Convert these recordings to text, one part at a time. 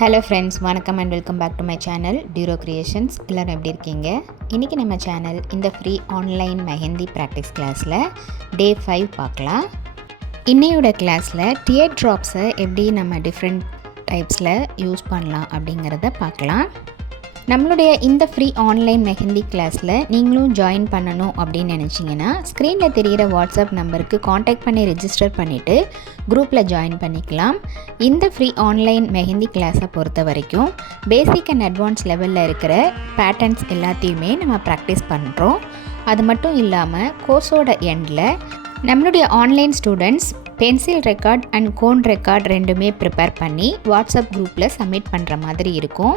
Hello friends, வணக்கம் and welcome back to my channel Duro Creations. எல்லாரும் எப்படி இருக்கீங்க? இன்னைக்கு நம்ம சேனல் இந்த ஃப்ரீ ஆன்லைன் மெஹந்தி பிராக்டிஸ் கிளாஸ்ல டே 5 பார்க்கலாம். இன்னையோட கிளாஸ்ல டியர் டிராப்ஸை எப்படி நம்ம டிஃப்ரெண்ட் டைப்ஸ்ல யூஸ் பண்ணலாம் அப்படிங்கறத பார்க்கலாம். நம்மளுடைய இந்த ஃப்ரீ ஆன்லைன் மெஹந்தி கிளாஸில் நீங்களும் ஜாயின் பண்ணணும் அப்படின்னு நினச்சிங்கன்னா ஸ்க்ரீனில் தெரிகிற வாட்ஸ்அப் நம்பருக்கு காண்டாக்ட் பண்ணி ரெஜிஸ்டர் பண்ணிவிட்டு குரூப்பில் ஜாயின் பண்ணிக்கலாம். இந்த ஃப்ரீ ஆன்லைன் மெஹந்தி கிளாஸை பொறுத்த வரைக்கும் பேசிக் அண்ட் அட்வான்ஸ் லெவலில் இருக்கிற பேட்டர்ன்ஸ் எல்லாத்தையுமே நம்ம ப்ராக்டிஸ் பண்ணுறோம். அது மட்டும் இல்லாமல் கோர்ஸோட எண்டில் நம்மளுடைய online students pencil record and cone record ரெண்டுமே ப்ரிப்பேர் பண்ணி வாட்ஸ்அப் குரூப்பில் சப்மிட் பண்ணுற மாதிரி இருக்கும்.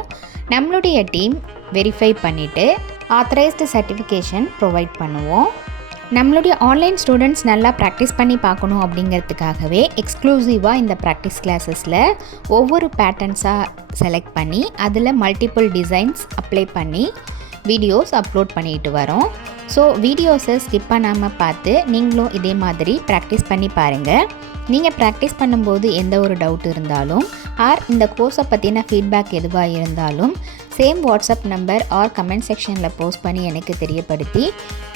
நம்மளுடைய டீம் வெரிஃபை பண்ணிவிட்டு ஆத்தரைஸ்டு சர்டிஃபிகேஷன் ப்ரொவைட் பண்ணுவோம். நம்மளுடைய ஆன்லைன் ஸ்டூடெண்ட்ஸ் நல்லா ப்ராக்டிஸ் பண்ணி பார்க்கணும் அப்படிங்கிறதுக்காகவே எக்ஸ்க்ளூசிவாக இந்த ப்ராக்டிஸ் கிளாஸஸில் ஒவ்வொரு பேட்டர்ன்ஸாக செலக்ட் பண்ணி அதில் மல்டிபிள் டிசைன்ஸ் அப்ளை பண்ணி வீடியோஸ் அப்லோட் பண்ணிட்டு வரோம். ஸோ வீடியோஸை ஸ்கிப் பண்ணாமல் பார்த்து நீங்களும் இதே மாதிரி ப்ராக்டிஸ் பண்ணி பாருங்கள். நீங்கள் ப்ராக்டிஸ் பண்ணும்போது எந்த ஒரு டவுட் இருந்தாலும் ஆர் இந்த கோர்ஸை பற்றின ஃபீட்பேக் எதுவாக இருந்தாலும் same WhatsApp number or comment செக்ஷனில் போஸ்ட் பண்ணி எனக்கு தெரியப்படுத்தி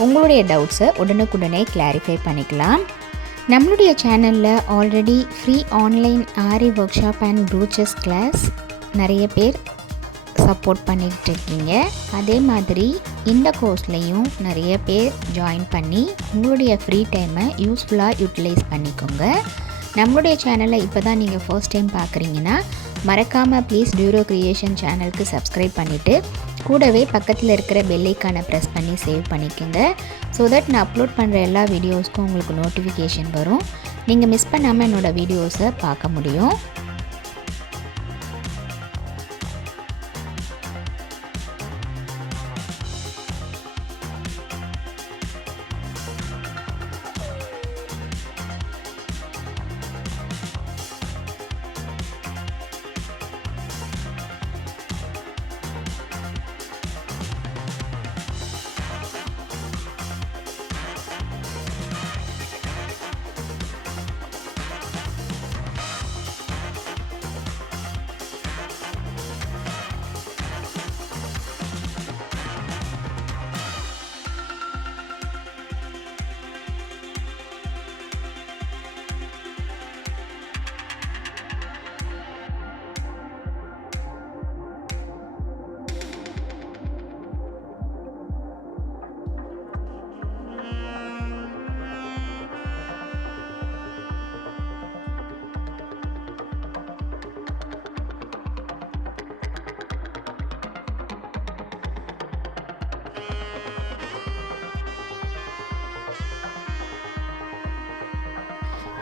உங்களுடைய டவுட்ஸை உடனுக்குடனே கிளாரிஃபை பண்ணிக்கலாம். நம்மளுடைய சேனலில் already free online Aari workshop and brooches class நிறைய பேர் சப்போர்ட் பண்ணிகிட்டு இருக்கீங்க. அதே மாதிரி இந்த கோர்ஸ்லேயும் நிறைய பேர் ஜாயின் பண்ணி உங்களுடைய ஃப்ரீ டைமை யூஸ்ஃபுல்லாக யூட்டிலைஸ் பண்ணிக்கோங்க. நம்மளுடைய சேனலை இப்போ தான் நீங்கள் ஃபர்ஸ்ட் டைம் பார்க்குறீங்கன்னா மறக்காமல் ப்ளீஸ் டியூரோ கிரியேஷன் சேனலுக்கு சப்ஸ்கிரைப் பண்ணிவிட்டு கூடவே பக்கத்தில் இருக்கிற பெல் ஐக்கானை ப்ரெஸ் பண்ணி சேவ் பண்ணிக்கோங்க. ஸோ தட் நான் அப்லோட் பண்ணுற எல்லா வீடியோஸ்க்கும் உங்களுக்கு நோட்டிஃபிகேஷன் வரும். நீங்கள் மிஸ் பண்ணாமல் என்னோடய வீடியோஸை பார்க்க முடியும்.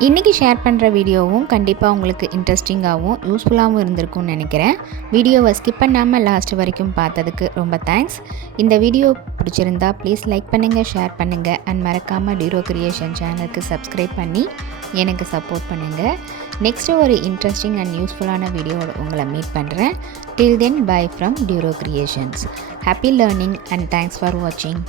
இன்றைக்கி ஷேர் பண்ணுற வீடியோவும் கண்டிப்பாக உங்களுக்கு இன்ட்ரெஸ்டிங்காகவும் யூஸ்ஃபுல்லாகவும் இருந்திருக்கும்னு நினைக்கிறேன். வீடியோவை ஸ்கிப் பண்ணாமல் லாஸ்ட் வரைக்கும் பார்த்ததுக்கு ரொம்ப தேங்க்ஸ். இந்த வீடியோ பிடிச்சிருந்தா ப்ளீஸ் லைக் பண்ணுங்கள், ஷேர் பண்ணுங்கள் அண்ட் மறக்காமல் டியூரோ கிரியேஷன் சேனலுக்கு சப்ஸ்கிரைப் பண்ணி எனக்கு சப்போர்ட் பண்ணுங்கள். நெக்ஸ்ட்டு ஒரு இன்ட்ரெஸ்டிங் அண்ட் யூஸ்ஃபுல்லான வீடியோவோட உங்களை மீட் பண்ணுறேன். டில் தென் பை ஃப்ரம் டியூரோ creations. Happy learning and thanks for வாட்சிங்.